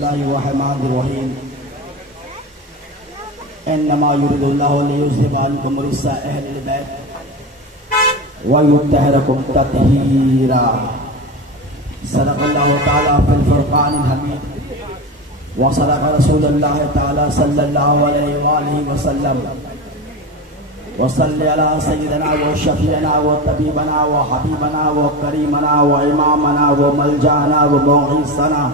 बिस्मिल्लाहिर्रहमानिर्रहीम इन्नमा युरिदुल्लाहु लियुज़हिबा अन्कुम रिज्सा अहलिल बैत व युत्तहिरकुम तत्हीरा। सदक़ल्लाहु तआला फिल फ़ुरक़ानिल हमीद व सदक़ रसूलुल्लाह तआला सल्लल्लाहु अलैहि व आलिहि वसल्लम। व सल्लि अला सय्यिदना व शफ़ीअना व तबीबना व हबीबना व करीमना व इमामना व मलजाना व मुईसना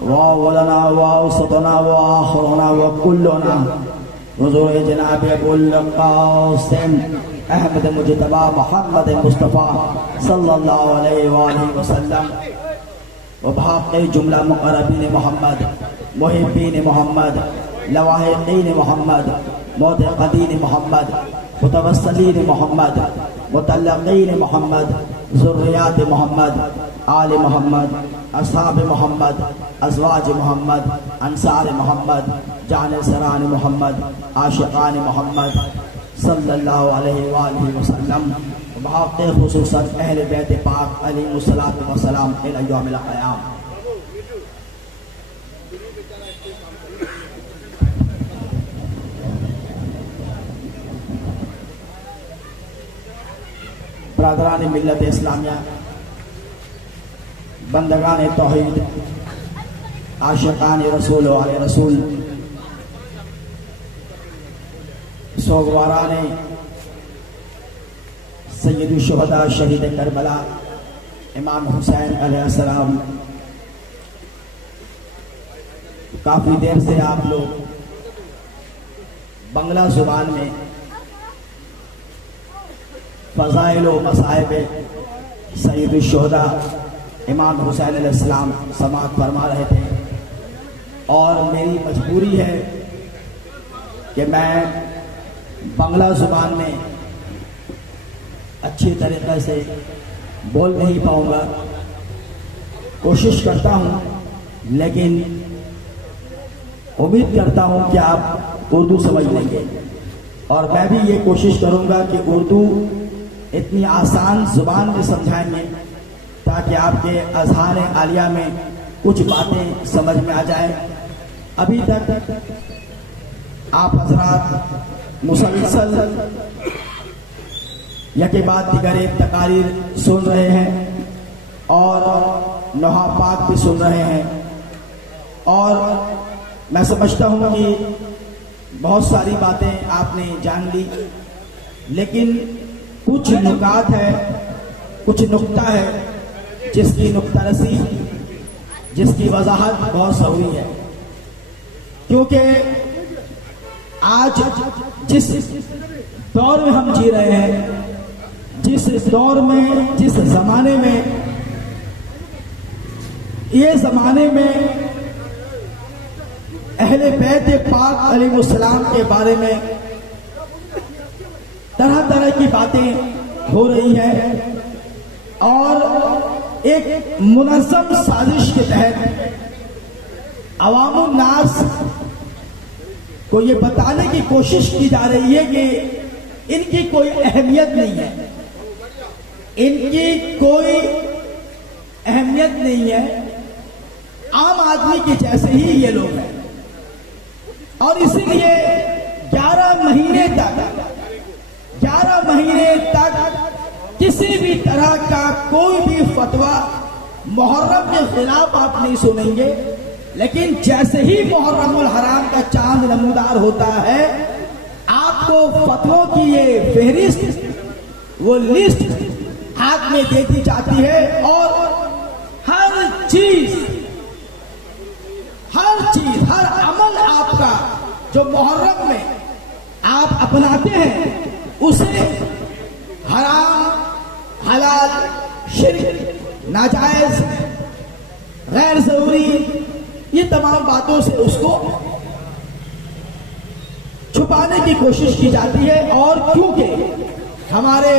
व वलना व औसतना व आखिरना व कुल्लना हुज़ूर जनाब अबुल क़ासिम अहमद मुज्तबा मोहम्मद मुस्तफ़ा सल्लल्लाहु अलैहि व आलिहि वसल्लम व बाक़ी जुमला मुक़र्रबीन मोहम्मद मुहिब्बीन मोहम्मद लवाहिक़ीन मोहम्मद मुतक़दीन मोहम्मद मुतवस्सिलीन मोहम्मद मुतल्लक़ीन मोहम्मद ज़ुर्रियात मोहम्मद आल मोहम्मद अस्हाब मोहम्मद अज़वाज मोहम्मद अंसार मोहम्मद जानिसरान मोहम्मद आशिक़ान मोहम्मद सल्लल्लाहु अलैहि व आलिहि वसल्लम बाक़ी खुसूसन अहले बैत पाक अलैहिमुस्सलातु वस्सलाम इला यौमिल क़याम। बरादरान मिल्लत इस्लामिया, बंदगान तौहीद, आशिक़ान रसूल वाले रसूल, सोगवारान सय्यदुश शुहदा शहीद करबला इमाम हुसैन अलैहिस्सलाम, काफी देर से आप लोग बंगला जुबान में फ़ज़ाइल व मसाइब सय्यदुश शुहदा इमाम हुसैन अलैहिस्सलाम समाअत फरमा रहे थे और मेरी मजबूरी है कि मैं बंगला जुबान में अच्छी तरीक़े से बोल नहीं पाऊंगा। कोशिश करता हूं, लेकिन उम्मीद करता हूं कि आप उर्दू समझ लेंगे और मैं भी ये कोशिश करूंगा कि उर्दू इतनी आसान जुबान में समझाएंगे ताकि आपके अज़हान आलिया में कुछ बातें समझ में आ जाए। अभी तक आप हज़रात मुसलसल यके बाद दिगर तकारीर सुन रहे हैं और नोहा पाक भी सुन रहे हैं और मैं समझता हूं कि बहुत सारी बातें आपने जान ली, लेकिन कुछ नुकात है, कुछ नुक्ता है जिसकी नुक्तारसी, जिसकी वजाहत बहुत ज़रूरी है। क्योंकि आज जिस दौर में हम जी रहे हैं, जिस दौर में, जिस जमाने में, ये जमाने में अहले बैत पाक अलैहिमुस्सलाम के बारे में तरह तरह की बातें हो रही हैं और एक मुनज़्ज़म साजिश के तहत अवामुन नास को ये बताने की कोशिश की जा रही है कि इनकी कोई अहमियत नहीं है, इनकी कोई अहमियत नहीं है, आम आदमी के जैसे ही ये लोग हैं। और इसीलिए 11 महीने तक किसी भी तरह का कोई भी फतवा मुहर्रम के खिलाफ आप नहीं सुनेंगे, लेकिन जैसे ही मुहर्रमुल हराम का चांद नमूदार होता है, आपको फतवों की ये फहरिस्त, वो लिस्ट हाथ में दे दी जाती है और हर चीज, हर अमल आपका जो मुहर्रम में आप अपनाते हैं उसे हराम, हलाल, शिर्क, नाजायज, गैर जरूरी, ये तमाम बातों से उसको छुपाने की कोशिश की जाती है। और क्योंकि हमारे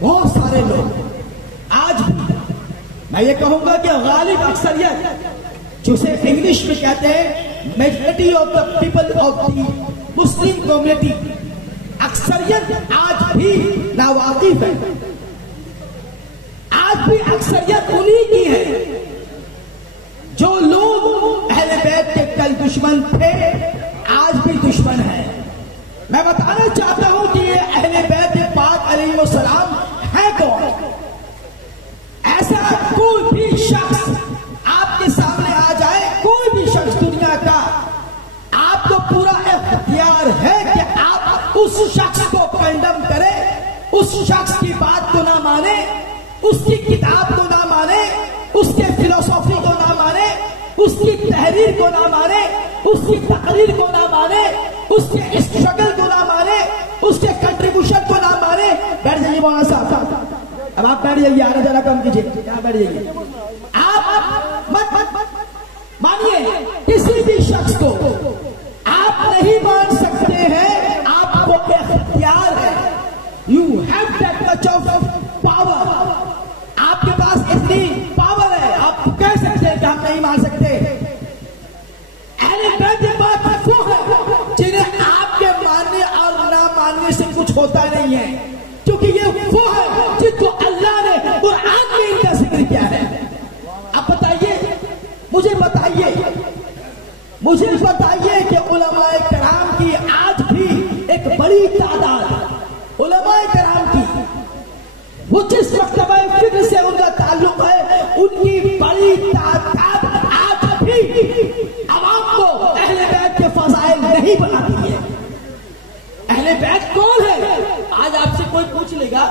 बहुत सारे लोग आज भी, मैं ये कहूंगा कि गालिब अक्सरियत, जिसे इंग्लिश में कहते हैं majority of the people of the Muslim community, अक्सरियत आज भी नावाकिफ है। आज भी अक्सरियत उन्हीं की है ऐसा कोई भी शख्स आपके सामने आ जाए, कोई भी शख्स दुनिया का, आपको पूरा इख्तियार है कि आप उस शख्स को कंडम करें, उस शख्स की बात को ना माने, उसकी किताब को ना माने, उसके फिलोसॉफी को ना माने, उसकी तहरीर को ना माने, उसकी तकरीर को ना माने, उसके स्ट्रगल को ना माने, उसके कंट्रीब्यूशन को ना माने। बैठ जाइए मौलाना साहब, अब आप बैठ जाइए, आना जरा कम कीजिए, यहाँ बैठ जाइए। आप मत मानिए किसी भी शख्स को, आप नहीं मान सकते हैं, आपको इख्तियार है, you have that much of power, आपके पास इतनी पावर है, आप कह सकते हैं कि हम नहीं मान सकते। अहले बैत की बात वो है जिन्हें आपके मानने और ना मानने से कुछ होता नहीं है, क्योंकि ये वो है जिसको अल्लाह ने कुरान में इनका जिक्र किया है। अब बताइए, मुझे बताइए कि उलमाए कराम की आज भी एक बड़ी तादाद, उलमाए कराम की, वो जिस मकतबा फिक्र से उनका ताल्लुक है, उनकी बड़ी तादाद आज भी अवाम को अहले बैत के फज़ाइल नहीं बनाती है। अहले बैत कौन है? आज आपसे कोई पूछ लेगा,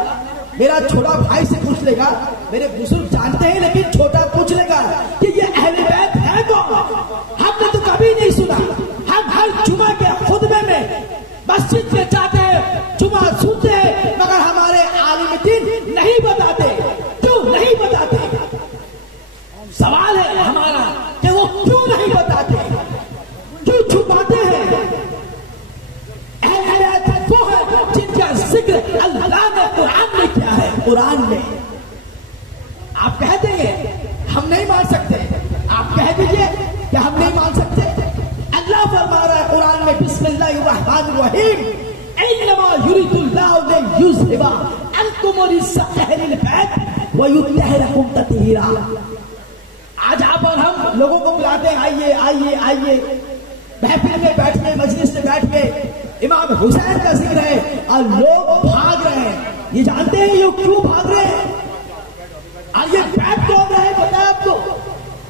मेरा छोटा भाई से पूछ लेगा, मेरे बुजुर्ग जानते हैं लेकिन छोटा पूछ लेगा कि ये अहले बैत है कौन? हमने तो कभी नहीं सुना। हम हर जुमा के खुतबे में मस्जिद में जाते हैं, जुमा सुनते हैं, मगर हमारे आलिम दीन नहीं बताते। क्यों नहीं बताते? सवाल है हमारा कि वो क्यों नहीं बताते, क्यों छुपाते हैं? अहले बैत वो है जिनका जिक्र अल्लाह ने कुरान में किया है। कुरान में आप कह देंगे हम नहीं मान सकते, आप कह दीजिए कि हम नहीं मान सकते। अल्लाह फरमा रहा है कुरान में, बिस्मिल्लाहिर्रहमानिर्रहीम, इन्नमा युरिदुल्लाहु लियुज़हिबा अन्कुम रिज्सा अहलिल बैत व युत्तहिरकुम तत्हीरा। आज आप और हम लोगों को बुलाते हैं, आइए आइए आइए, महफिल में बैठ के, मजलिस में बैठ के इमाम हुसैन का जिक्र है और लोग भाग रहे हैं। ये जानते हैं ये क्यों भाग रहे हैं? और ये बैठ कौन रहे बताया आपको?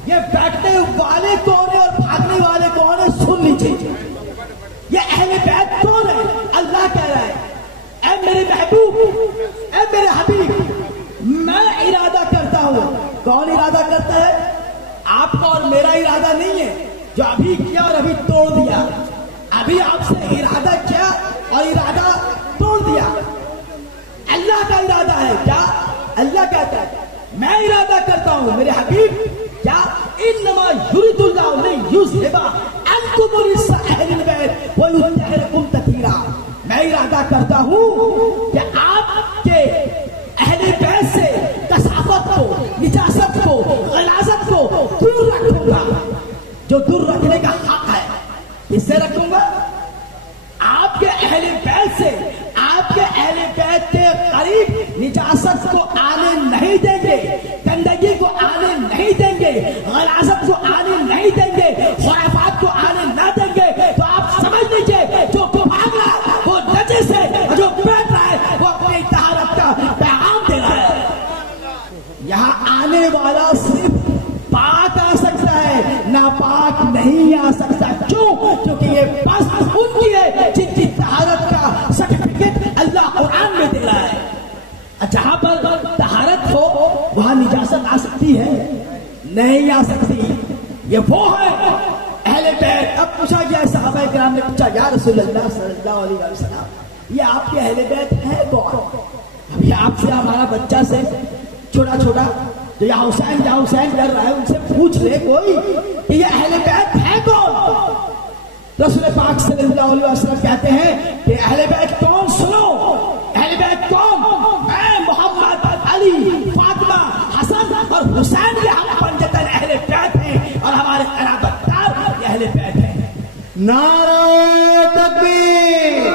ये बैठने वाले कौन है और भागने वाले कौन है? सुन लीजिए, ये अहले बैत कौन है? अल्लाह कह रहा है, ऐ मेरे महबूब, ऐ मेरे हबीब, मैं इरादा करता हूं। कौन इरादा करता है? आपका और मेरा इरादा नहीं है जो अभी किया और अभी तोड़ दिया। अभी आपसे इरादा किया और इरादा तोड़ दिया। अल्लाह का इरादा है। क्या अल्लाह कहता है? मैं इरादा करता हूं मेरे हबीब, क्या इन्नमा युरिदुल्लाहु लियुज़हिबा अन्कुम रिज्सा अहलिल बैत व युत्तहिरकुम तत्हीरा। मैं इरादा करता हूं कि आपके अहले बैत से कसाफत को, निजासत को, गलाजत को दूर रखूंगा। जो दूर रखने का हक है किससे रखूंगा? आपके अहले बैत से। आपके अहले बैत के करीब निजासत को आने नहीं देंगे, गंदगी को आने नहीं देंगे, गलाजत को आने नहीं देंगे, खुराफात को आने ना देंगे। तो आप समझ लीजिए, जो भाग रहा है वो नजिस है, जो बैठ रहा है वो अपनी तहारत का पैगाम दे रहा है। यहाँ आने वाला सिर्फ पाक आ सकता है, नापाक नहीं आ सकता। क्यों? क्योंकि ये बस उनकी है जिनकी तहारत का सर्टिफिकेट अल्लाह कुरान में दे रहा है। जहां पर तहारत हो वहां निजासत आ सकती है? नहीं आ सकती। ये वो है अहले बैत। अब पूछा गया, सहाबा किराम ने पूछा, या रसूलल्लाह सल्लल्लाहु अलैहि वसल्लम, ये आपके अहले बैत है कौन? अभी आपसे हमारा बच्चा से छोटा छोटा जो या हुसैन कर रहा है, उनसे पूछ ले कोई कि ये अहले बैत है कौन? रसूल पाक सल्लल्लाहु अलैहि वसल्लम कहते हैं कि अहले बैत कौन? सुनो, अहले बैत कौन? मैं, मोहम्मद, अली, फातिमा, हसन और हुसैन के हम पंजतन अहले बैत हैं और हमारे कराबतदार अहले बैत हैं। नारा तकबीर,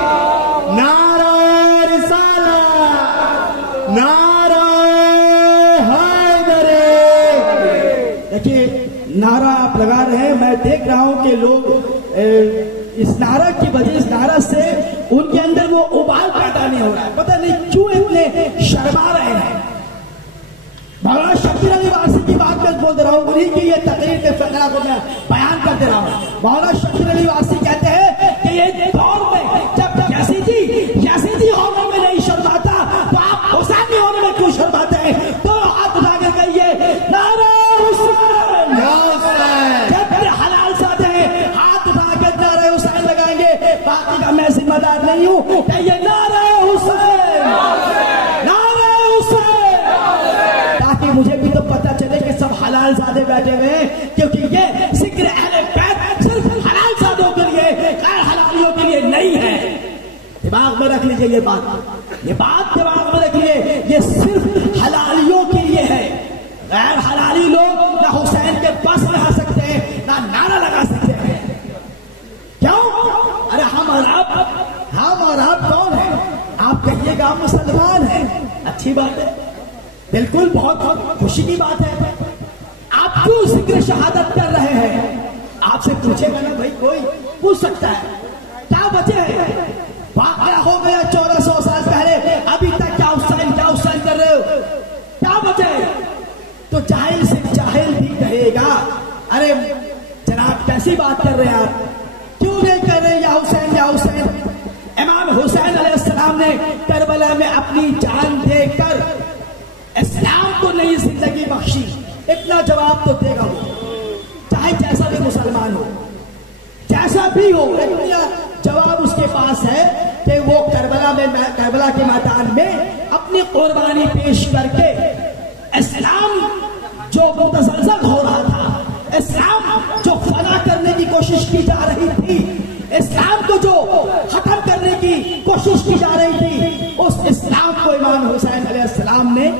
नारा रिसालत, नारा हैदरे। देखिए, नारा आप लगा रहे हैं, मैं देख रहा हूं कि लोग इस नारा की वजह, इस नारा से उनके अंदर वो उबाल पैदा नहीं हो रहा है। पता नहीं क्यों इतने शर्मा रहे हैं। मौलाना शबीर वारसी की बात मैं बोल रहा हूँ, उन्हीं की ये तकरीर के फकरा को मैं बयान कर दे रहा हूँ। मौलाना शकील अली वारसी कहते हैं कि ये दौर में जब यजीदी होने में नहीं शर्माता तो आप हुसैनी होने में क्यों शर्माते हैं? तो हाथ उठा कर कहिए नारे हुसैन। जब हलाल साधे हैं हाथ उठा कर नारे हुसैन लगाएंगे, बाकी का मैं जिम्मेदार नहीं हूँ। कहिए नारे हुसैन, नारे हुसैन, ताकि मुझे भी तो पता चले कि सब हलाल साधे बैठे हुए हैं, क्योंकि ये जिक्र अहले बैत सिर्फ हलाल साधों के लिए, गैर हलालियों के लिए नहीं है। दिमाग में रख लीजिए ये बात दिमाग में रखिए, ये सिर्फ हलालियों के लिए है। गैर हलाली लोग ना हुसैन के पास में आ सकते हैं, ना नारा लगा सकते हैं। क्यों? अरे हम और आप कौन है? आप कहिएगा हम मुसलमान हैं, अच्छी बात है, बिल्कुल बहुत खुशी की बात है। आप क्यों जिक्र शहादत कर रहे हैं? आपसे पूछेगा ना भाई, कोई पूछ सकता है क्या वजह है? वाक़या हो गया 1400 साल पहले, अभी तक क्या हुसैन कर रहे हो? क्या वजह है? तो जाहिल से जाहिल भी कहेगा अरे जनाब कैसी बात कर रहे हैं आप, क्यों नहीं कर रहे या हुसैन या हुसैन? इमाम हुसैन अलैहिस्सलाम ने करबला में अपनी जान देकर इस्लाम को नई जिंदगी बख्शी, इतना जवाब तो देगा वो, चाहे जैसा भी मुसलमान हो, जैसा भी हो। जवाब उसके पास है कि वो करबला के मैदान में अपनी कुर्बानी पेश करके इस्लाम जो मुतसलसल हो रहा था, इस्लाम जो फना करने की कोशिश की जा रही थी, इस्लाम को जो खत्म करने की कोशिश की जा रही थी, उस इस्लाम को इमाम हुसैन अलैहिस्सलाम ने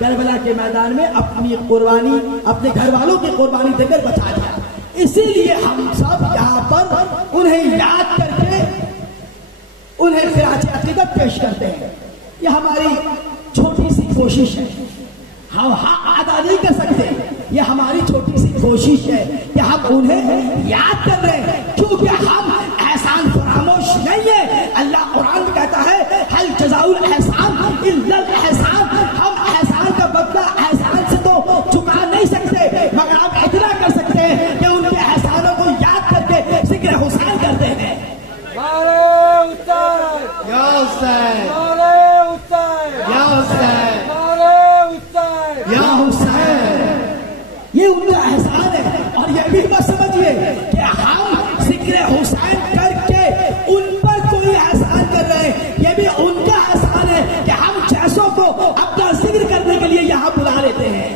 करबला के मैदान में अपनी कुर्बानी, अपने घर वालों की कुर्बानी देकर बचा दिया। इसीलिए हम सब यहाँ पर उन्हें याद करके उन्हें खिराज अकीदत पेश करते हैं। यह हमारी छोटी सी कोशिश है, हम अदा नहीं कर सकते, यह हमारी छोटी सी कोशिश है कि हम उन्हें याद कर रहे हैं, क्योंकि हम एहसान फरामोश नहीं है। अल्लाह कुरान में कहता है हल जज़ाउल एहसान इल्लल एहसान, हम एहसान का बदला एहसान से तो चुका नहीं सकते, मगर हम इतना कर सकते हैं कि उनके एहसानों को याद करके जिक्र हुसैन करते हैं। ये उनका एहसान है। और ये भी मत समझिए कि हम जिक्र हुसैन करके उन पर कोई एहसान कर रहे हैं, ये भी उनका एहसान है कि हम जैसों को अपना जिक्र करने के लिए यहाँ बुला लेते हैं।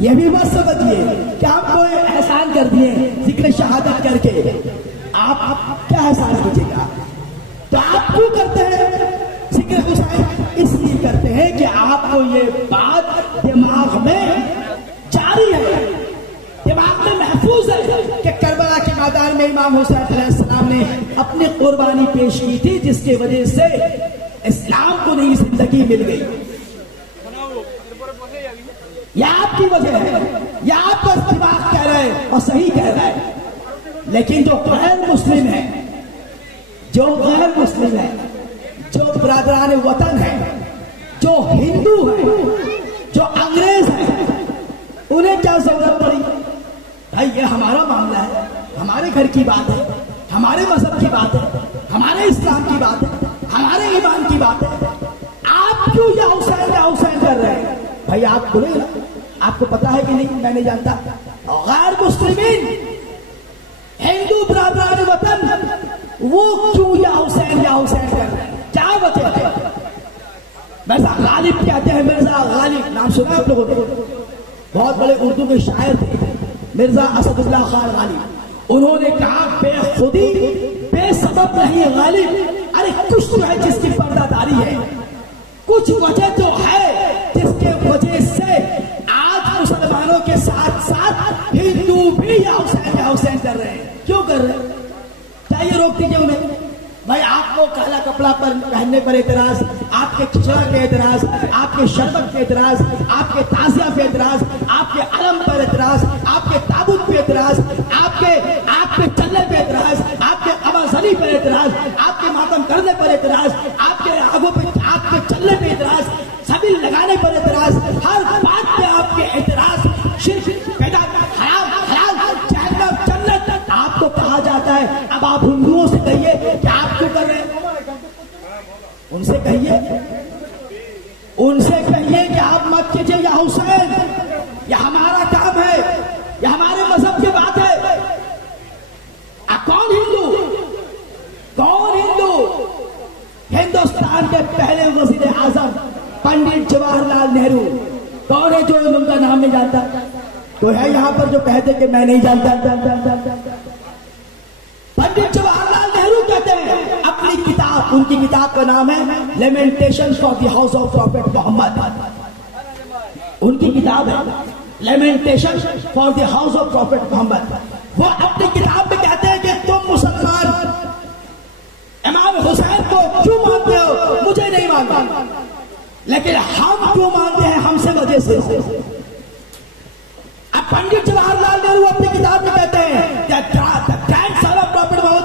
ये भी मत समझिए कि हम कोई एहसान कर दिए जिक्र शहादत करके, आप क्या एहसान कीजिएगा? तो आप क्यों करते हैं जिक्र हुसैन? इसलिए करते हैं कि आपको ये बात दिमाग में जारी है, दिमाग में महफूज है कि करबला के मैदान में इमाम हुसैन अलैहिस्सलाम ने अपनी कुर्बानी पेश की थी, जिसकी वजह से इस्लाम को नई जिंदगी मिल गई। यह आपकी वजह है, यह आपका दिमाग कह रहा है और सही कह रहा है। लेकिन जो गैर मुस्लिम है, जो बरादरान वतन है, जो हिंदू है, जो अंग्रेज है, उन्हें क्या जरूरत पड़ी? भाई ये हमारा मामला है, हमारे घर की बात है, हमारे मजहब की बात है, हमारे इस्लाम की बात है, हमारे ईमान की बात है। आप क्यों या हुसैन कर रहे हैं? भाई आप बोले ना, आपको पता है कि नहीं? मैं नहीं जानता। गैर मुस्लिमीन हिंदू बरादरान वतन वो क्यों या हुसैन कर रहे हैं? क्या वजह है? मिर्जा गालिब कहते हैं, मिर्जा गालिब नाम सुना आप लोगों ने? बहुत बड़े उर्दू के शायर थे मिर्जा असदुल्लाह खान गालिब। उन्होंने कहा बेखुदी बेसबब नहीं गालिब, अरे कुछ तो है जिसकी पर्दादारी है, कुछ वजह तो है जिसके वजह से आज मुसलमानों के साथ साथ हिंदू भी या हुसैन कर रहे हैं। क्यों कर रहे हैं? चाहिए रोक दीजिए उन्हें। भाई आपको काला कपड़ा पर पहनने पर एतराज, आपके खिचड़ा पे एतराज, आपके शरबत पे एतराज, आपके ताजिया पे एतराज, आपके अलम पर एतराज, आपके ताबूत पे एतराज, आपके चलने पे एतराज, आपके अबाजनी पर एतराज, आपके मातम करने पर एतराज, आपके आगों पे आपके चलने पे एतराज, सभी लगाने पर एतराज, हर बात पे आपके एतराज शिर्क, बिदअत, हराम, हलाल, जहन्नम, जन्नत आपको कहा जाता है। अब आप हिंदुओं से कहिए कि आप क्यों कर रहे हैं, उनसे कहिए कि आप मत कीजिए या हुसैन, यह हमारा काम है, यह हमारे मजहब की बात है। कौन हिंदू? हिंदुस्तान के पहले वजीर आजम पंडित जवाहरलाल नेहरू। कौन है जो उनका नाम नहीं जानता? तो है यहां पर जो कहते कि मैं नहीं जानता। पंडित जवाहरलाल नेहरू कहते हैं अपनी किताब, उनकी किताब का नाम है lamentation for the house of prophet Muhammad. उनकी किताब है lamentation for the house of prophet Muhammad. वो अपनी किताब में कहते हैं कि तुम मुसलमान इमाम हुसैन को क्यों मानते हो? मुझे नहीं मानता, लेकिन हम क्यों मानते हैं? हमसे वजह से। अब पंडित जवाहरलाल नेहरू अपनी किताब में कहते हैं ग्रैंडसन ऑफ प्रॉफेट मोहम्मद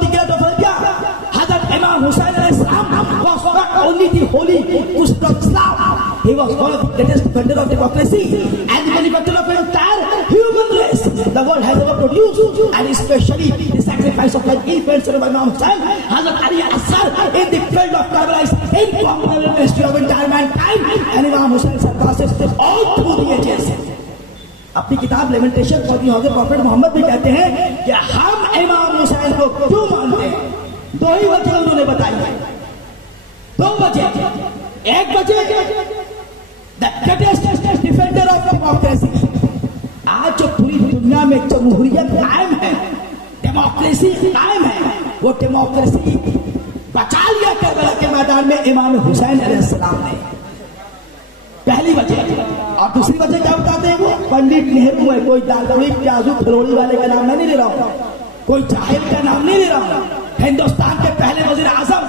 हजरत इमाम हुसैन अलैहिस्सलाम was not only the holy Muslim of Islam, he was one of the greatest defender of democracy and the benefactor of the entire human race the world has ever produced, and especially the sacrifice of like infants of Imam Hussain, Hazrat Ali Asghar in the field of Karbala is incomparable history of entire mankind, and Imam Hussain surpasses all through the ages. अपनी किताब lamentation for the house of prophet Muhammad में कहते हैं कि हम इमाम हुसैन को क्यों मानते हैं? दो ही वजह उन्होंने बताई है, दो वजह। एक वजह the greatest defender of democracy. आज जो पूरी दुनिया में जमहूरियत कायम है, डेमोक्रेसी कायम है, वो डेमोक्रेसी बचा लिया करबला के मैदान में इमाम हुसैन अलैहिस्सलाम ने। पहली वजह। और दूसरी वजह क्या बताते हैं? वो पंडित नेहरू है, कोई दालकोड़ी प्याजू खरोड़ी वाले का नाम मैं नहीं ले रहा हूं, कोई जाहिल का नाम नहीं ले रहा हूं, हिंदुस्तान के पहले वजीर आजम।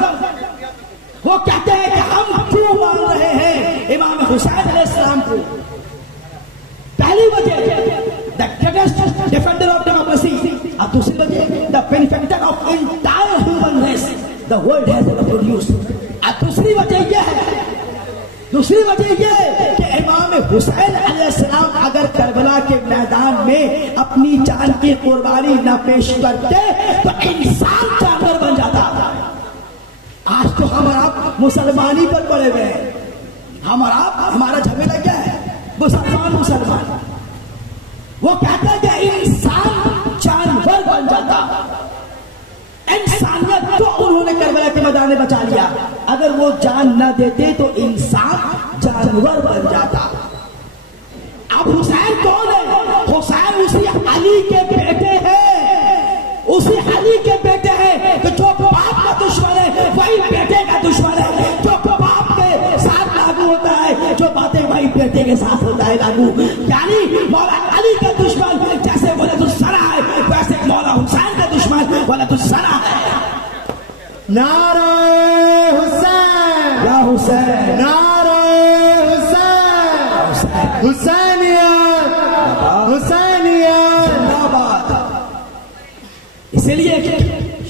वो कहते हैं कि हम क्यों मान रहे हैं इमाम हुसैन अलैहिस्सलाम को? पहली वजह the greatest defender of democracy, और दूसरी वजह the benefactor of entire human race the world has ever produced. और दूसरी वजह यह कि इमाम हुसैन अलैहिस्सलाम अगर करबला के मैदान में अपनी जान की कुर्बानी न पेश करते तो इंसान जानवर बन जाता। आज तो हम आप मुसलमानी पर पड़े हुए हैं, हमारा झमेला क्या है? मुसलमान। वो कहता है कि इंसान जानवर बन जाता। इंसानियत तो उन्होंने करबला के मैदान में बचा लिया, अगर वो जान न देते तो इंसान जानवर बन जाता। अब हुसैन कौन है? हुसैन उसी अली के बेटे हैं, उसी अली के बेटे हैं। तो जो बाप का दुश्मन है वही बेटे का दुश्मन है। जो बाप के साथ लागू होता है, जो बातें वही बेटे के साथ होता है लागू। यानी मौला अली का दुश्मन जैसे बोले तो सना है, वैसे मौला हुसैन का दुश्मन बोले तो सना है। नारा हुसैन, या हुसैन, नारा हुसैन, हुसैनियत, हुसैनियत जिंदाबाद। इसलिए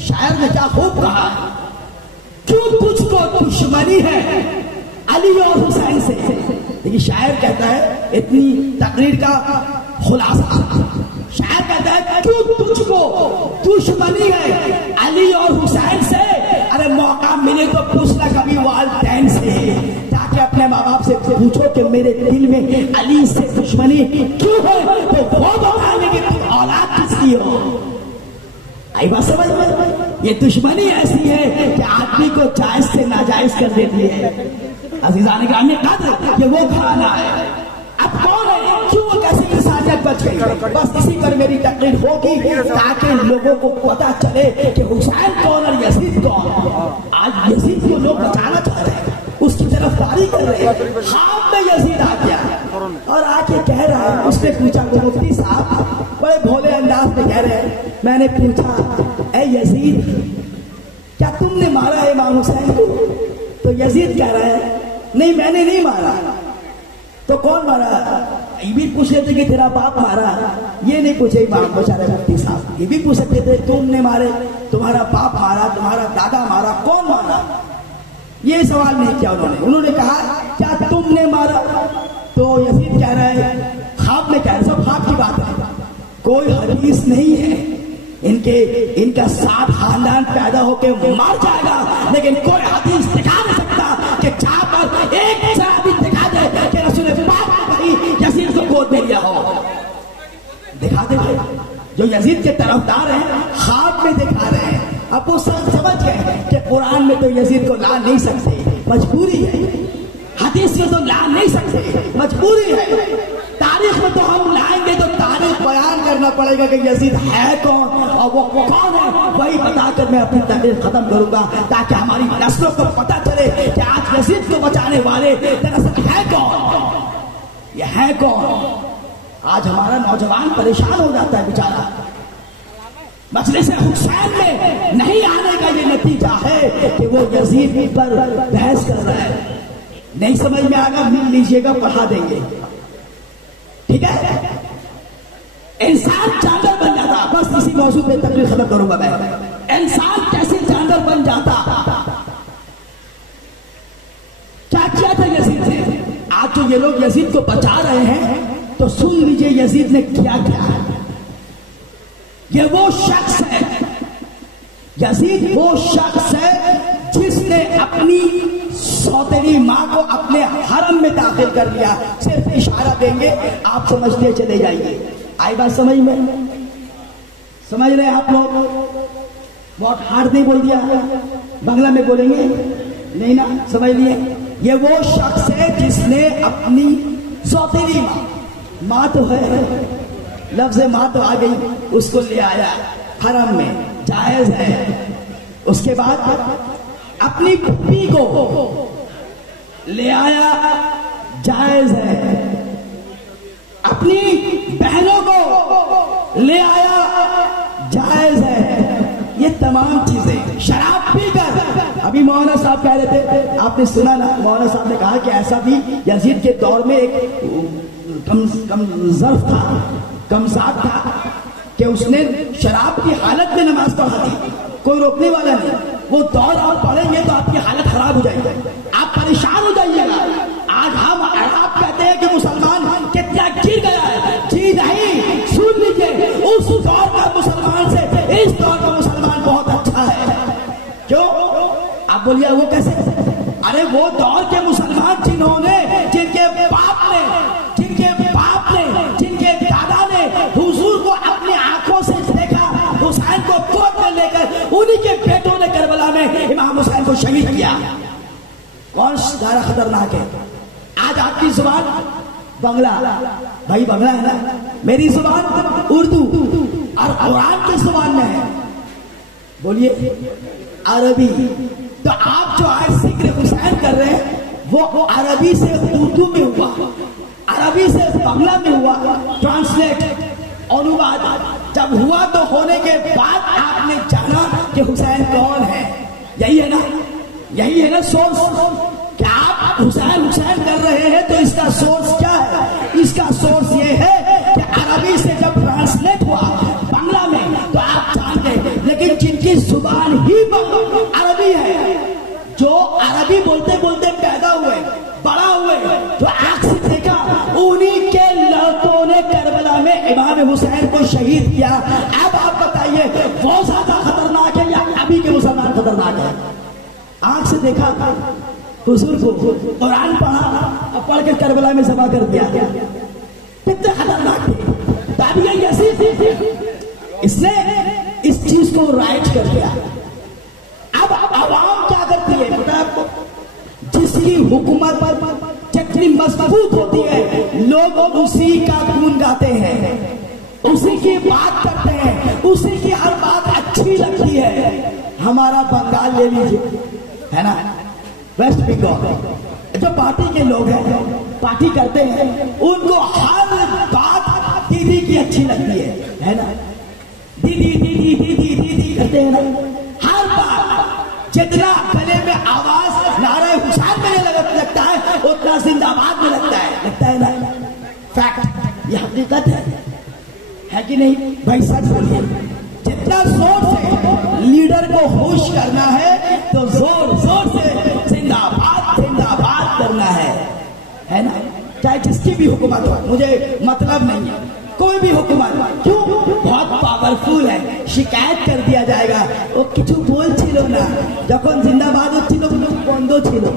शायर ने क्या खूब कहा, क्यों तुझको दुश्मनी है अली और हुसैन से। देखिए शायर कहता है, इतनी तकरीर का खुलासा, शायर कहता है क्यों तुझको दुश्मनी है अली और हुसैन से। अरे मौका मिले तो पूछना कभी वालिदैन से, ताकि अपने माँ बाप से पूछो कि मेरे दिल में अली से दुश्मनी क्यों है, तो वो बताने की तुम औलाद किसकी हो। आई बात समझ में? ये दुश्मनी ऐसी है कि आदमी को जायज से नाजायज कर देती है। अजीजान गिराम ने कहा कि वो खाना है। अब कौन है, क्यों, कैसी इंसानियत बच गई? बस इसी पर मेरी तकरीर होगी ताकि लोगों को पता चले कि हुसैन कौन और यजीद कौन। आज यजीद को लोग बचाना चाह रहे हैं, उसकी तरफदारी कर रहे हैं। खाब में यजीद आ गया और आके कह रहा है, उसने पूछा को मुफ्ती साहब बड़े भोले अंदाज में कह रहे हैं, मैंने पूछा ए यजीद क्या तुमने मारा है इमाम हुसैन को? तो यजीद कह रहा है नहीं मैंने नहीं मारा। तो कौन मारा? ये भी पूछ लेते कि तेरा बाप मारा, ये नहीं पूछे इमाम बेचारे मुफ्ती साहब। ये भी पूछ सकते थे तुमने मारे, तुम्हारा बाप मारा, तुम्हारा दादा मारा, कौन मारा? ये सवाल नहीं किया उन्होंने कहा क्या तुमने मारा? तो यजीद कह रहा है, ख्वाब में कह रहे, सब ख्वाब की कोई हदीस नहीं है। इनका 7 खानदान पैदा होके मर जाएगा, लेकिन कोई हदीस दिखा नहीं सकता कि जहां पर एक सहाबी दिखा दे कि रसूल पाक ने कहीं यजीद को गोद में लिया हो। दिखा दे भाई, जो यजीद के तरफदार हैं ख्वाब में दिखा रहे हैं। अब वो समझ गए कि कुरान में तो यजीद को ला नहीं सकते, मजबूरी है। हदीस में तो ला नहीं सकते, मजबूरी है। तारीख में तो हम लाएंगे तो तारीख बयान करना पड़ेगा कि यजीद है कौन और वो कौन है, वही बताकर मैं अपनी तकरीर खत्म करूंगा, ताकि हमारी नस्लों को पता चले कि आज यजीद को बचाने वाले दरअसल है कौन, ये है कौन। आज हमारा नौजवान परेशान हो जाता है बेचारा। मजलिस हुसैन में नहीं आने का ये नतीजा है कि वो यजीद पर बहस कर रहा है। नहीं समझ में आएगा, मिल लीजिएगा, पढ़ा देंगे, ठीक है। इंसान जानवर बन जाता, बस इसी मौजूद पे तकरीर खत्म करूंगा मैं। इंसान कैसे जानवर बन जाता, क्या किया था यजीद ने। आज जो ये लोग यजीद को बचा रहे हैं, तो सुन लीजिए यजीद ने क्या किया। ये वो शख्स है, यजीद वो शख्स है जिसने अपनी सौतेली माँ को अपने हरम में दाखिल कर लिया। सिर्फ इशारा देंगे, आप समझते चले जाएंगे। आई बात समझ में? समझ रहे हैं आप लोग? बहुत हार्ड नहीं बोल दिया, बांग्ला में बोलेंगे नहीं ना, समझ लिए। ये वो शख्स है जिसने अपनी सौतेली माँ तो है, लफ्ज माँ तो आ गई, उसको ले आया हरम में, जायज है। उसके बाद अपनी फूफी को ले आया, जायज है। अपनी बहनों को ले आया, जायज है। ये तमाम चीजें शराब पीकर, अभी मौलाना साहब कह रहे थे, आपने सुना ना, मौलाना साहब ने कहा कि ऐसा भी यजीद के दौर में एक कमजर्फ था, कमजाद था कि उसने शराब की हालत में नमाज पढ़ा दी, कोई रोकने वाला नहीं। वो दौर आप पढ़ेंगे तो आपकी हालत खराब हो जाएगी, आप परेशान हो जाइएगा। आज हम आप कहते हैं कि मुसलमान कितना गिर गया है, जी नहीं, सुन लीजिए, उस दौर का मुसलमान से इस दौर का मुसलमान बहुत अच्छा है। क्यों? आप बोलिए वो कैसे? अरे वो दौर के मुसलमान जिन्होंने, जिनके बाप ने, जिनके दादा ने हुजूर को अपनी आंखों से देखा, हुसैन को गोद में लेकर, उन्हीं के बेटों ने करबला में इमाम हुसैन को शहीद किया। कौन ज्यादा खतरनाक है? आज आपकी जुबान बंगला, भाई बंगला है ना, मेरी जुबान उर्दू और कुरान की जुबान में है, बोलिए अरबी। तो आप जो आज जिक्र हुसैन कर रहे हैं वो अरबी से उर्दू में हुआ, अरबी से बांग्ला में हुआ, ट्रांसलेट, अनुवाद। जब हुआ तो होने के बाद आपने जाना कि हुसैन कौन है। यही है ना, यही है ना सोर्स। क्या आप हुसैन हुसैन कर रहे हैं तो इसका सोर्स क्या है? इसका सोर्स ये है कि अरबी से जब ट्रांसलेट हुआ बांग्ला में तो आप जान गए। लेकिन जिनकी जुबान ही अरबी है, जो अरबी बोलते बोलते पैदा हुए, बड़ा हुए, जो आंख से देखा, उन्हीं के लड़कों ने करबला में इमाम हुसैन को शहीद किया। अब आप बताइए वो ज्यादा खतरनाक है या अभी के मुसलमान खतरनाक है? आंख से देखा, हुजूर को कुरान पढ़ा, अब पढ़ के करबला में जमा कर दिया, कितने खतरनाक थे। ताबियत ऐसी थी, इसने इस चीज को राइट कर दिया। अब आवाम क्या करती है पता है आपको? जिसकी हुकूमत पर जितनी मजबूत होती है, लोग उसी का गुण गाते हैं, उसी की बात करते हैं, उसी की हर बात अच्छी लगती है। हमारा बंगाल ले लीजिए, है ना, वेस्ट बंगाल, जो पार्टी के लोग हैं, पार्टी करते हैं, उनको हर बात दीदी की अच्छी लगती है ना, दीदी दीदी दीदी दीदी करते हैं ना, हर बात। जितना गले में आवाज नारे हुसैन में लगता है, उतना जिंदाबाद में लगता है ना। फैक्ट, ये हकीकत है कि नहीं भाई? सच बोलिए, जितना जोर से लीडर को खुश करना है तो जोर जोर से जिंदाबाद जिंदाबाद करना है ना, चाहे जिसकी भी हुकूमत हो, मुझे मतलब नहीं है, कोई भी हुकूमत। क्यों? पावरफुल है, शिकायत कर दिया जाएगा। वो किचु बोल छिलो ना, जखन जिंदाबाद होच्छिलो बंद छिलो,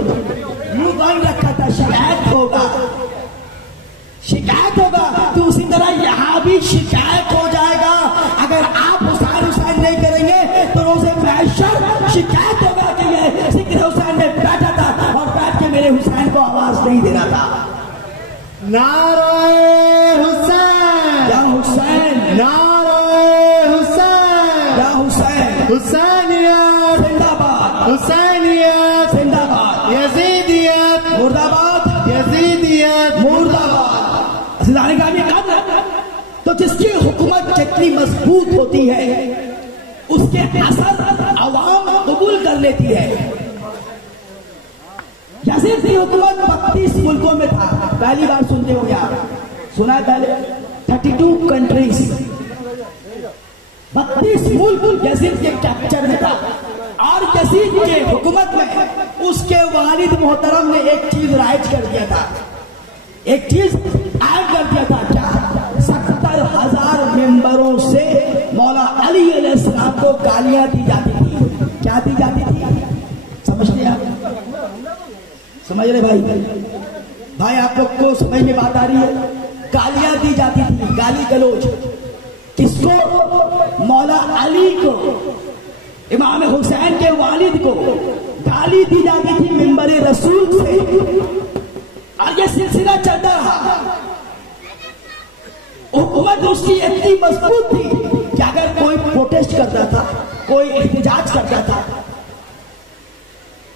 मुंह बंद रखा था। शिकायत होगा, शिकायत होगा। तो उसी तरह यहाँ भी शिकायत हो जाएगा। अगर आप हुसैन नहीं करेंगे तो रोज़े महशर शिकायत होगा कि ये जिक्र हुसैन में बैठा था और बैठ के मेरे हुसैन को आवाज नहीं देना था। नारे हुसैन, या हुसैन, नारे हुसैन, या हुसैन, हुसैनियत जिंदाबाद, हुसैनियत जिंदाबाद, यजीदियत मुर्दाबाद, यजीदियत मुर्दाबाद। अज़ीज़ान का भी काम है। तो जिसकी हुकूमत जितनी मजबूत होती है उसके असर अवाम कबूल कर लेती है। यजीद की हुकूमत 32 मुल्कों में था। पहली बार सुनते होंगे आप, सुना है पहले 32 कंट्रीज, 32 मुल्क यजीद के कैप्चर में था। और यजीद के हुकूमत में उसके वालिद मोहतरम ने एक चीज राइज कर दिया था, एक चीज ऐड कर दिया था। क्या? 70,000 मेंबरों से मौला अली अलैहिस्सलाम को गालियां दी जाती थी। क्या दी जाती थी? समझ रहे आप? समझ रहे भाई? भाई आप लोग को समझ में बात आ रही है? गालियां दी जाती थी, गाली गलोच। किसको? मौला अली को, इमाम हुसैन के वालिद को गाली दी जाती थी मिंबर रसूल से। और ये सिलसिला चलता रहा। हुकूमत उसकी इतनी मजबूत थी कि अगर कोई प्रोटेस्ट करता था, कोई एहतजाज करता था,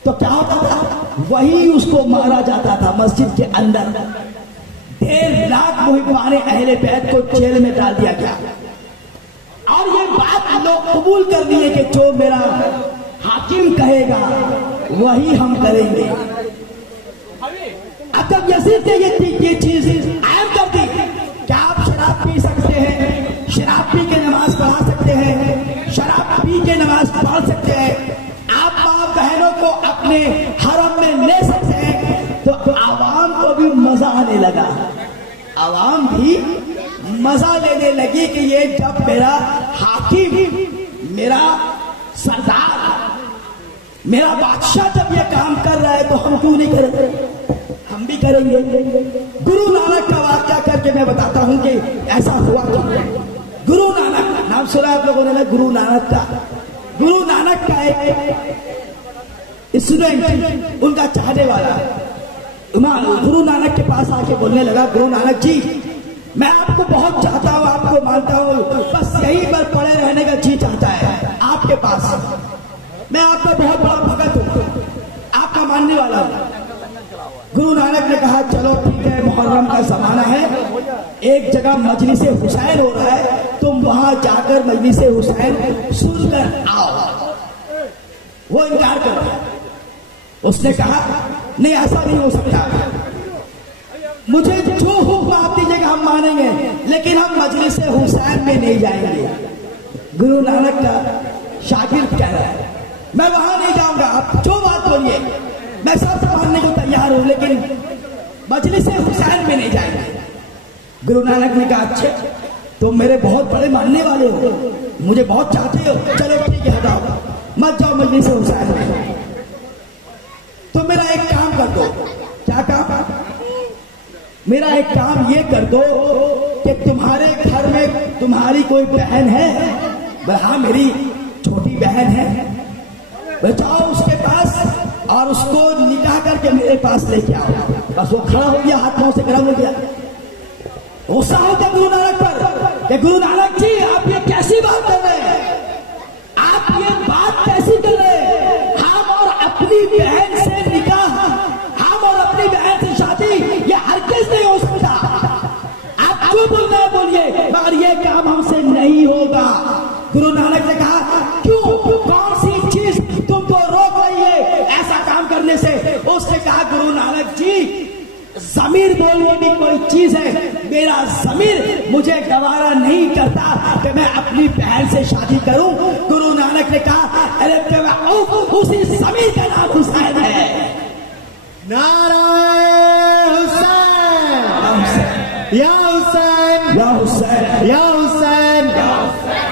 तो क्या होता था? वही उसको मारा जाता था मस्जिद के अंदर। 1.5 लाख मुहिब्बाने अहले बैत को जेल में डाल दिया गया। और ये बात लोग कबूल कर लिए कि जो मेरा हाकिम कहेगा वही हम करेंगे। अब जब यजीद ने ये चीज आयम कर दी, क्या आप शराब पी सकते हैं, शराब पी के नमाज पढ़ा सकते हैं, शराब पी के नमाज पढ़ सकते हैं, आप माँ बहनों को अपने हरम में ले सकते हैं, तो आवाम को भी मजा आने लगा। आवाम भी मजा लेने लगी कि ये जब मेरा हाकिम, मेरा सरदार, मेरा बादशाह जब ये काम कर रहा है तो हम क्यों नहीं करेंगे? हम भी करेंगे। गुरु नानक का वाक्या करके मैं बताता हूं कि ऐसा हुआ क्या। गुरु नानक नाम सुना आप लोगों ने ना? गुरु नानक का, गुरु नानक का एक स्टूडेंट, उनका चाहने वाला गुरु नानक के पास आके बोलने लगा, गुरु नानक जी मैं आपको बहुत चाहता हूँ, आपको मानता हूँ, बस यहीं पर पड़े रहने का जी चाहता है आपके पास। मैं आपका बहुत बड़ा भगत हूँ, आपका मानने वाला हूँ। गुरु नानक ने कहा चलो ठीक है, मुहर्रम का जमाना है, एक जगह मजलिस हुसैन हो रहा है, तुम वहां जाकर मजलिस हुसैन सुनकर आओ। वो इनकार कर दिया। उसने कहा नहीं, ऐसा नहीं हो सकता, मुझे जो हुक्म आप दीजिएगा हम मानेंगे, लेकिन हम मजलिस हुसैन में नहीं जाएंगे। गुरु नानक का शागिर्द कह रहा है मैं वहां नहीं जाऊंगा, आप जो बात बोलिए मैं सब मानने को तैयार हूं, लेकिन मजलिस हुसैन में नहीं जाएंगे। गुरु नानक ने कहा अच्छा तुम मेरे बहुत बड़े मानने वाले हो, मुझे बहुत चाहते हो, चलो ठीक है हटाओ, मत जाओ मजलिस हुसैन में। तो मेरा एक काम कर दो। क्या काम? मेरा एक काम ये कर दो कि तुम्हारे घर में तुम्हारी कोई बहन है? हाँ मेरी छोटी बहन है। जाओ उसके पास और उसको निकाह करके मेरे पास लेके आओ। बस वो खड़ा हो गया, हाथ पांव से गर्म हो गया। गुस्सा हो गया गुरु नानक पर कि गुरु नानक जी आप ये कैसी बात कर रहे हैं, आप ये बात कैसी कर रहे हैं? हम और अपनी बहन से निकाह, हम और अपनी बहन से शादी, ये हरगिज़ नहीं हो सकता। आप क्यों बोल रहे हैं? बोलिए, मगर ये काम हमसे नहीं होगा। गुरु नानक ने कहा क्यों, कौन सी चीज तुमको रोक रही है ऐसा काम करने से? उसने कहा गुरु नानक जी ज़मीर बोलने की कोई चीज है, मेरा ज़मीर मुझे गवारा नहीं करता कि मैं अपनी बहन से शादी करूं। गुरु नानक ने कहा अरे उसी ज़मीर का नाम हुसैन है। नाराए हुसैन, या हुसैन, या हुसैन, या हुसैन,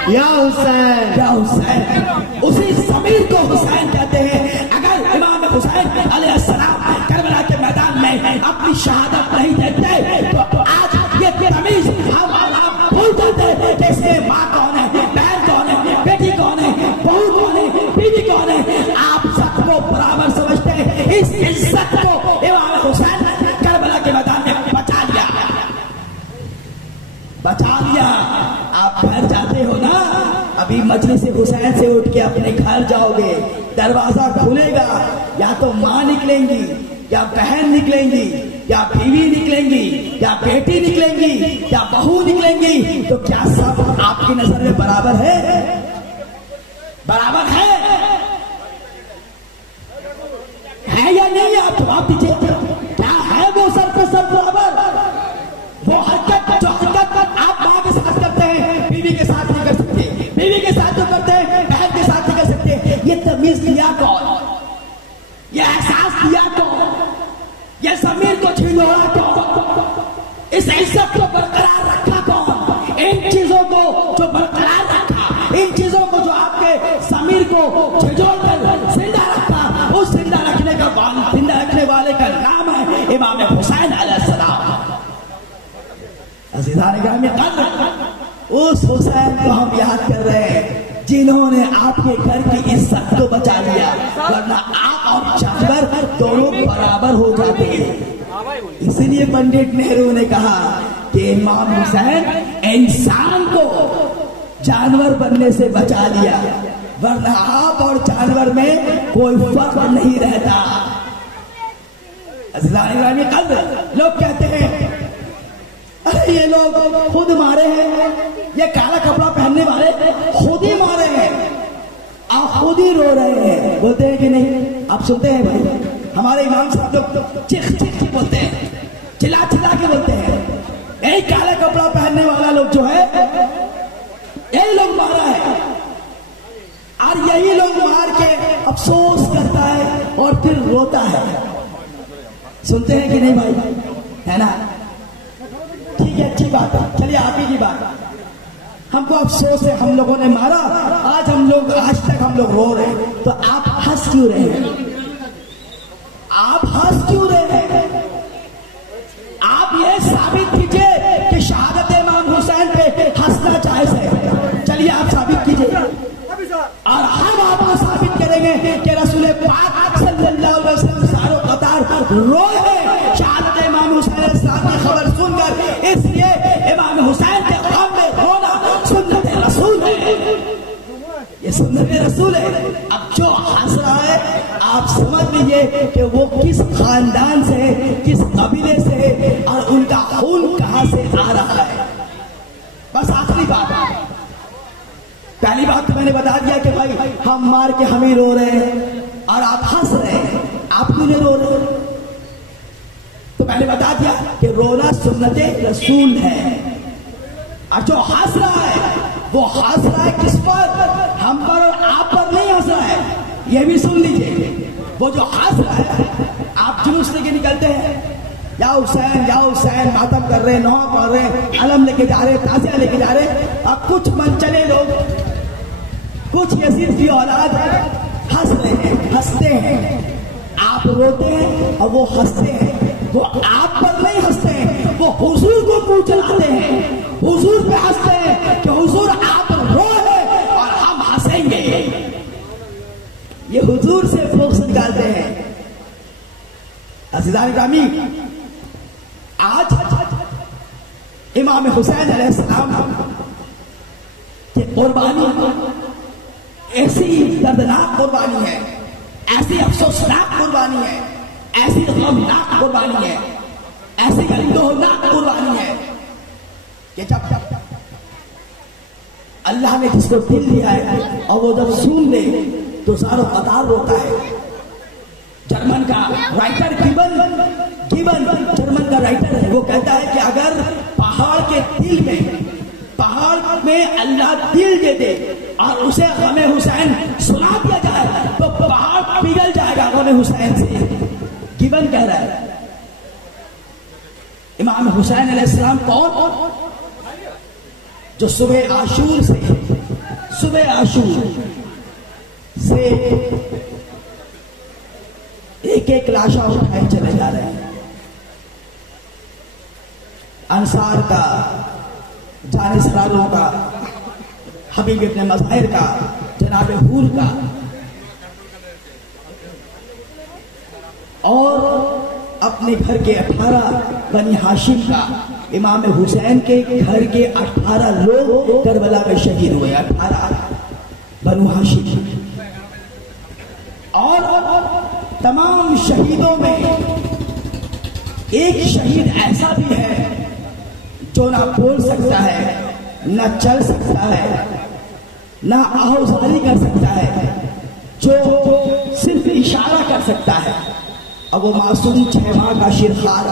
या हुसैन, या हुसैन। उसी ज़मीर को हुसैन कहते हैं। अगर इमाम हुसैन अलैहिस्सलाम करबला के मैदान में अपनी शहादत नहीं देते तो आज ये तमीज हम और आप भूल जाते कि इसमें माँ कौन है, बहन कौन है, बेटी कौन है, बहू कौन है, बीवी कौन है। आप सबको बराबर समझते हैं। इस इज्जत को इमाम हुसैन ने करबला के मैदान में बचा लिया, बचा लिया। आप घर जाते हो ना, अभी मजलिस हुसैन से उठ के अपने घर जाओगे, दरवाजा खुलेगा, या तो माँ निकलेंगी, या बहन निकलेंगी, या बीवी निकलेंगी, या बेटी निकलेंगी, या बहू निकलेंगी। तो क्या सब आपकी नजर में बराबर है? बराबर है या नहीं? आप जवाब दीजिए। क्या है वो सर पे सब बराबर? वो हरकत जो हरकत आप माँ के साथ करते हैं, बीवी के साथ नहीं कर सकते, बीवी के साथ जो करते हैं बहन के साथ नहीं कर सकते। ये तमीज दिया कौन? ये एहसास दिया कौन? ये ज़मीर को छिलवाया कौन? इस इज्जत को बरकरार रखा कौन? इन चीजों को जो बरकरार रखा, इन चीजों को जो आपके ज़मीर को झिझोड़ कर जिंदा रखा, उस जिंदा रखने का जिंदा रखने वाले का नाम है इमाम हुसैन अलैहिस्सलाम। अज़ीज़ान गिरामी, उस हुसैन को हम याद कर रहे हैं जिन्होंने आपके घर की इज्जत को बचा लिया, वरना आप और जानवर दोनों बराबर हो जाते हैं। इसलिए पंडित नेहरू ने कहा कि इमाम हुसैन इंसान को जानवर बनने से बचा लिया, वरना आप और जानवर में कोई फर्क नहीं रहता। लोग कहते हैं अरे ये लोग खुद मारे हैं, ये काला कपड़ा पहनने वाले खुद ही मारे हैं, आप खुद ही रो रहे हैं। बोलते हैं कि नहीं? आप सुनते हैं भाई, हमारे इमाम साहब लोग चिख चिख बोलते हैं, चिल्ला चिल्ला के बोलते हैं, यही काला कपड़ा पहनने वाला लोग जो है यही लोग मारा है, और यही लोग मार के अफसोस करता है और फिर रोता है। सुनते हैं कि नहीं भाई? है ना? ठीक है, अच्छी बात है। चलिए आगे की बात, हमको अफसोस है हम लोगों ने मारा, आज तक हम लोग रो रहे हैं, तो आप हंस क्यों रहे हैं? आप हंस क्यों रहे हैं? आप ये साबित कीजिए कि शहादत इमाम हुसैन पे हंसना जायज है। चलिए आप साबित कीजिए, और हम आपको साबित करेंगे कि रसूल पाक सल्लल्लाहु अलैहि वसल्लम सारों कतार रोए हैं शहादत इमाम हुसैन की खबर सुनकर। इसलिए इमाम हुसैन के ग़म में रोना सुन्नत रसूल है, ये सुन्नत रसूल है। अब जो हंस रहा है आप समझ लीजिए कि वो किस खानदान से, किस कबीले से, और उनका खून कहां से आ रहा है। बस आखिरी बात, पहली बात तो मैंने बता दिया कि भाई हम मार के हम ही रो रहे हैं और आप हंस रहे हैं, आप क्यों नहीं रो रहे? तो मैंने बता दिया कि रोना सुन्नत रसूल है। और जो हंस रहा है वो हंस रहा है किस पर? हम पर और आप पर नहीं हंस रहा है, ये भी सुन लीजिए। वो जो हंस रहा है, आप जुलूस लेके निकलते हैं, या हुसैन मातम कर रहे, नौहा पढ़ रहे, अलम लेके जा रहे, ताजिया लेके जा रहे, अब कुछ मनचले लोग, कुछ यजीद की औलाद हंस रहे हैं, हंसते हैं। आप रोते हैं और वो हंसते हैं। वो आप पर नहीं हंसते हैं, वो हुजूर को मुंह चलाते हैं, हुजूर पे हंसते हैं कि हुजूर आप रोए और हम हंसेंगे। ये हुजूर से फोक्स निकालते हैं। अज़ीज़ान गिरामी, आज इमाम हुसैन अलैहिस्सलाम की कुर्बानी ऐसी दर्दनाक कुर्बानी है, ऐसी अफसोसनाक कुर्बानी है, ऐसी गमनाक कुर्बानी है, ऐसी गंदोनाक कुर्बानी है कि जब अल्लाह ने जिसको दिल दिया है और वो जब सुन ले तो सारों कतार रोता है। जर्मन का राइटर गिबन जर्मन का राइटर है, वो कहता है कि अगर पहाड़ के दिल में, पहाड़ में अल्लाह दिल दे दे और उसे गमे हुसैन सुना दिया जाए तो पहाड़ पिघल जाएगा गमे हुसैन से। गिबन कह रहा है। इमाम हुसैन अलैहिस्सलाम कौन? जो सुबह आशूर से सुबह आशूर से एक एक लाशा उठाए चले जा रहे हैं। अंसार का, जानिसरारों का, हबीब इब्न मज़ाहिर का, जनाब हूर का और अपने घर के 18 बनी हाशिम का, इमाम हुसैन के घर के 18 लोग करबला में शहीद हुए। 18 बनु हाशिम। और तमाम शहीदों में एक शहीद ऐसा भी है जो ना बोल सकता है, ना चल सकता है, ना आहोजारी कर सकता है, जो सिर्फ इशारा कर सकता है। अब वो मासूम 6 माह का शिरखार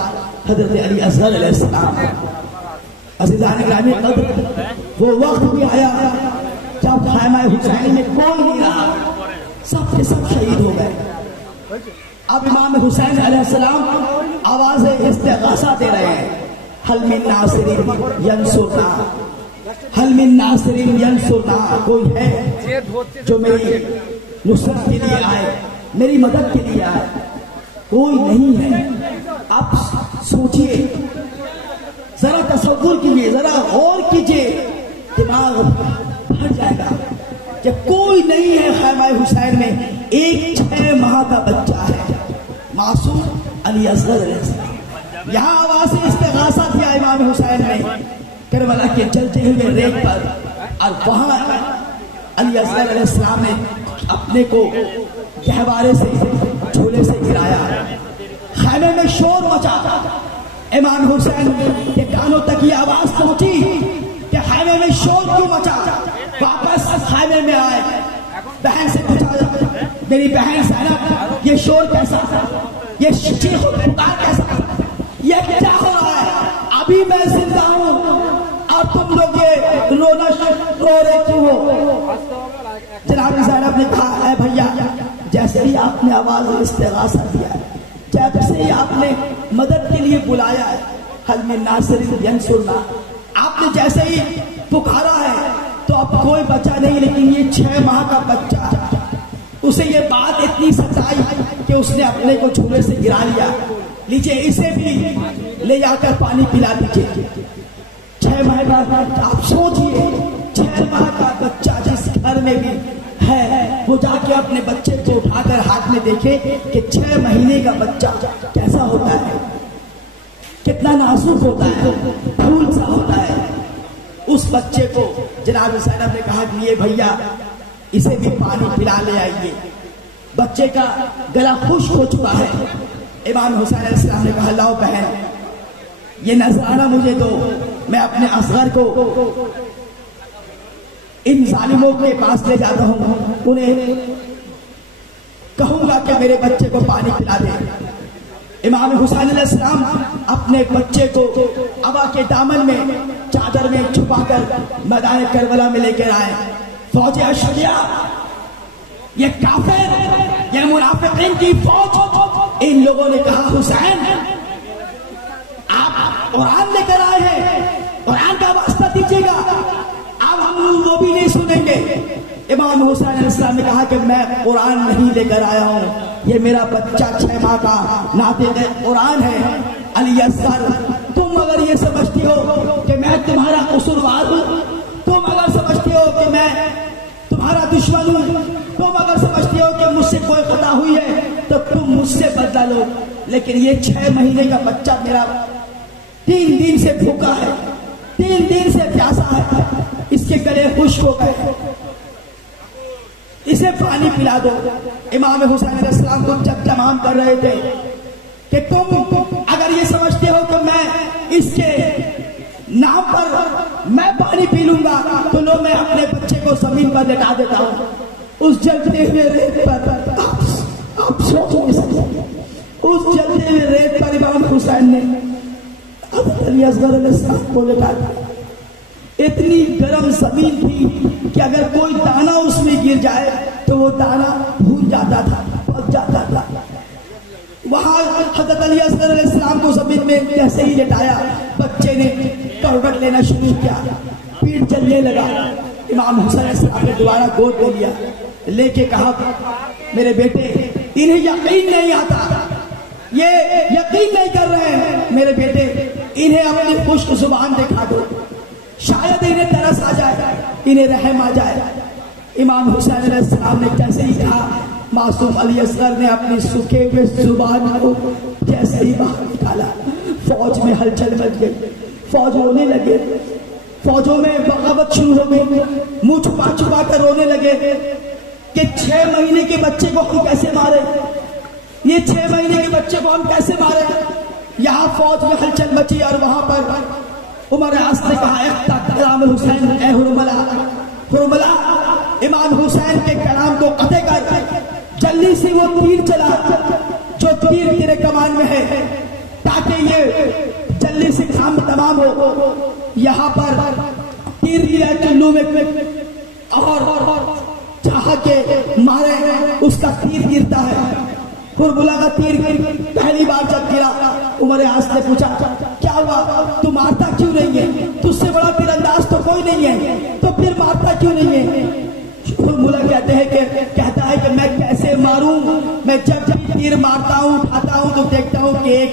हजरत अली असगर अलैहिस्सलाम। अज़ीज़ान गिरामी क़द्र, वो वक्त भी आया जब ख़ैमा हुसैन में कोई नहीं रहा, सब के सब शहीद हो गए। अब इमाम हुसैन अलैहिस्सलाम आवाज़ इस्तिग़ासा दे रहे हैं, हल मिन नासिरिन यंसुरना, हल मिन नासिरिन यंसुरना। कोई है जो मेरी नुसरत के लिए आए, मेरी मदद के लिए आए? कोई नहीं है। आप सोचिए, जरा तसव्वुर कीजिए, जरा गौर कीजिए, दिमाग भर जाएगा। जब कोई नहीं है ख़ैमा हुसैन में, एक 6 माह का बच्चा है, मासूम अली असगर। यहाँ आवाज़ इस्तिग़ासा किया इमाम हुसैन ने करबला के जलते हुए रेत पर, और वहां अली असगर अलैहिस्सलाम ने अपने को गहवारे से, झूले से गिराया। खाने में शोर मचा। इमाम हुसैन के कानों तक ये आवाज पहुंची कि खाने में शोर क्यों मचा। वापस खाने में आए, बहन से पूछा, मेरी बहन ज़ैनब, ये शोर कैसा, ये चीख पुकार कैसा, ये क्या हो रहा है? अभी मैं जिंदा हूं और तुम लोग ये रोना रो रहे क्यों हो? जनाब ज़ैनब ने कहा, है भैया, जैसे ही आपने आवाज इस्तिग़ासा दिया है, जैसे ही आपने मदद के लिए बुलाया है, हल मिन नासिरिन यंसुरना, आपने जैसे ही पुकारा है, तो अब कोई बचा नहीं। लेकिन ये 6 माह का बच्चा, उसे ये बात इतनी सताई कि उसने अपने को झूले से गिरा लिया। लीजिए, इसे भी ले जाकर पानी पिला दीजिए। 6 माह का, आप सोचिए, 6 माह का बच्चा जिस घर में भी है, वो जाके अपने बच्चे को उठाकर हाथ में देखे कि 6 महीने का बच्चा कैसा होता है, कितना नाजुक होता है, फूल सा होता है। उस बच्चे को जनाब ज़ैनब ने कहा कि ये भैया, इसे भी पानी पिला ले आइए। बच्चे का गला खुश्क हो चुका है। इमाम हुसैन अलैहिस्सलाम ने कहा, लाओ बहन, ये नजराना मुझे दो, मैं अपने असगर को इन जालिमों के पास ले जाता हूं, उन्हें कहूंगा कि मेरे बच्चे को पानी पिला दे। इमाम हुसैन अलैहिस्सलाम अपने बच्चे को अबा के दामन में, चादर में छुपाकर मैदान करबला में लेकर आए। फौज अशरिया, ये काफिर, ये मुनाफिकीन की फौज, इन लोगों ने कहा, हुसैन आप कुरान लेकर आए हैं, कुरान का वास्ता दीजिएगा। अब हम वो भी नहीं सुनेंगे। इमाम हुसैन अलैहिस्सलाम ने कहा कि मैं कुरान नहीं लेकर आया हूं, ये मेरा बच्चा 6 माह का नातिक़ कुरान है। अली असगर, तुम अगर ये समझती हो कि मैं तुम्हारा कसूरवार हूं, तुम अगर समझती हो कि मैं तुम्हारा दुश्मन हूं, तुम अगर समझती हो कि मुझसे कोई खता हुई है, तो तुम मुझसे बदला लो। लेकिन ये 6 महीने का बच्चा मेरा 3 दिन से भूखा है, 3 दिन से प्यासा है, इसके गले खुश्क हो गए, इसे पानी पिला दो। इमाम हुसैन अलैहिस्सलाम को जब तमाम कर रहे थे कि तुम अगर ये समझते हो कि मैं इसके नाम पर मैं पानी पी लूंगा, तो लो, मैं अपने बच्चे को जमीन पर लेटा देता हूं। उस जलते हुए रेत पर, आप सोच नहीं सकते, उस जलते हुए रेत पर इमाम हुसैन ने अली असगर अलैहिस्सलाम को लेटा दिया। इतनी गर्म जमीन थी कि अगर कोई दाना उसमें गिर जाए तो वो दाना भून जाता था, पक जाता था। वहां हज़रत अली असगर अलैहिस्सलाम को जमीन में जैसे ही लेटाया, बच्चे ने करवट लेना शुरू किया, पीठ चलने लगा। इमाम हुसैन अलैहिस्सलाम ने दोबारा गोद में लिया, लेके कहा मेरे बेटे इन्हें यकीन नहीं आता, ये यकीन नहीं कर रहे हैं मेरे बेटे, इन्हें अपनी खुश्क जुबान दिखा दो, शायद इन्हें तरस आ जाए, इन्हें रहम आ जाए। इमाम हुसैन अलैहिस्सलाम ने जैसे ही कहा, मासूम अली असगर ने अपनी सूखे हुए जुबान को जैसे ही बाहर निकाला, फौज में हलचल मच गई, फौज रोने लगे, फौजों में बगावत शुरू हो गई, मुंह छुपा छुपा कर रोने लगे कि 6 महीने के बच्चे को हम कैसे मारे, ये 6 महीने के बच्चे को हम कैसे मारे। यहाँ फौज में हलचल मची और वहां पर उमर आस ने कहा इमाम हुसैन ए हुरमला, हुरमला इमाम हुसैन के कलाम को कते कर, जल्दी से वो तीर चला जो तीर तेरे कमान में है, ताकि ये जल्दी से काम तमाम हो। यहाँ पर तीर दिया चुल्लू में और चाह के मारे, उसका तीर गिरता है, हुरमुला का तीर पहली बार जब गिरा, उमर आस ने पूछा क्या हुआ, तू मारता क्यों नहीं है, तुझसे बड़ा तीरंदाज तो कोई नहीं है, तो फिर मारता क्यों नहीं है। हुरमुला कहता है कि मैं कैसे मारूं, मैं जब जब तीर मारता हूं उठाता हूं तो देखता हूं कि एक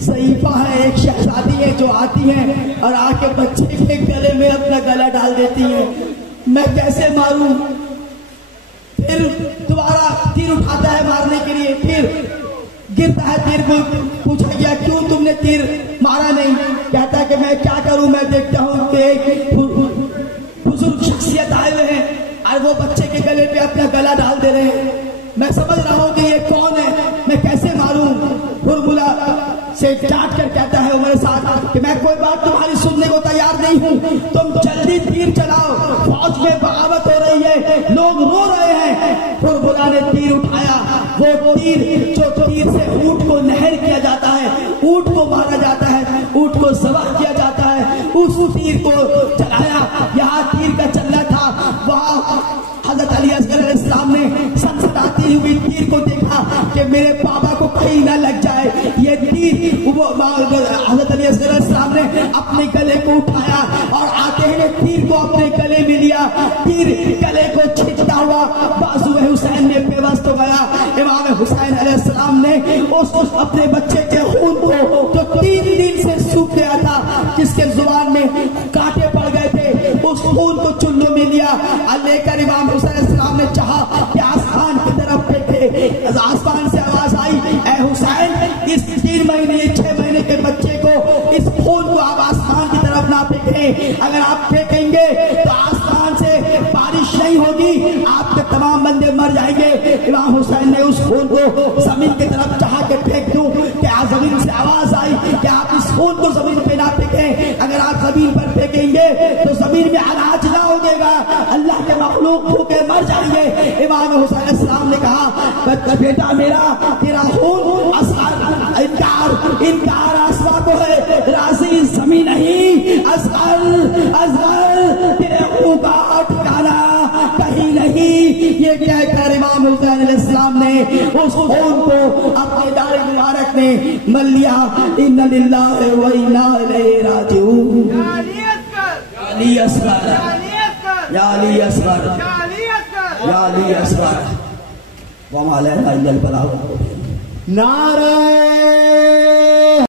सईफा है, एक शहजादी है जो आती है और आके बच्चे के गले में अपना गला डाल देती है, मैं कैसे मारूं। फिर दोबारा तीर उठाता है मारने के लिए, फिर गिरता है तीर को, पूछा गया क्यों तुमने तीर मारा नहीं, कहता है कि मैं क्या करूं, मैं देखता हूं कि बुजुर्ग शख्सियत आए हुए हैं और वो बच्चे के गले पे अपना गला डाल दे रहे हैं, मैं समझ रहा हूं कि ये कौन है, मैं कैसे मारूं। हुरमुला से डांट कर कहता है उमर साथ कि मैं कोई बात तुम्हारी सुनने को तैयार नहीं हूं, तुम जल्दी तीर चलाओ, फौज में बगावत हो रही है, लोग रो रहे हैं। हुरमुला ने तीर उठाया, वो तीर जो तीर से ऊंट को नहर किया जाता है, ऊंट को मारा जाता है, ऊंट को ज़बह किया जाता है, उस तीर को चलाया। यहाँ तीर का चलना था, वहां हजरत अली असगर अलैहिस्सलाम ने सनसनाती हुई तीर को देखा कि मेरे बाबा को कहीं ना लग जाए ये तीर। वो हजरत अली असगर अलैहिस्सलाम ने अपने गले को उठाया और आते ही तीर को अपने गले में लिया, तीर गले को खींचता हुआ बाजू हुसैन में बेबस हो गया। इमाम हुसैन अलैहिस्सलाम ने उस अपने बच्चे के खून को जो 3 दिन से सूख गया था, जिसके जुबान में कांटे पड़ गए थे, उस खून को चुल्लू में लिया और लेकर इमाम हुसैन अलैहिस्सलाम ने चाहा कि आसमान की तरफ फेंके। आसमान से आवाज आई, ए हुसैन, इस 3 महीने 6 महीने के बच्चे को, इस खून को आप आसमान की तरफ ना फेंकें, अगर आप फेंकेंगे तो आसमान से बारिश नहीं होगी, आपके तमाम बंदे मर जाएंगे। इमाम हुसैन ने उस खून को जमीन की तरफ चाह के फेंक दूं कि जमीन से आवाज आई कि आप इस खून को जमीन पे ना फेंकें, अगर आप जमीन पर फेंकेंगे तो जमीन में अनाज ना उगेगा, अल्लाह के मखलूक भूखे मर जाएंगे। इमाम हुसैन अलैहिस्सलाम ने कहा बेटा मेरा, तेरा खून असगर, इनकार आसमां को है, राजी जमीन नहीं। असगर तेरे खून का ठिकाना कहीं नहीं। ये कहकर इमाम हुसैन अलैहिस्सलाम ने उस खून को अपने दाढ़ी मुबारक में मल लिया। इन्ना लिल्लाहि व इन्ना इलैहि राजिऊन। या अली असगर, या अली असगर, या अली असगर, वमा अलैना इल्लल बलाग। नारा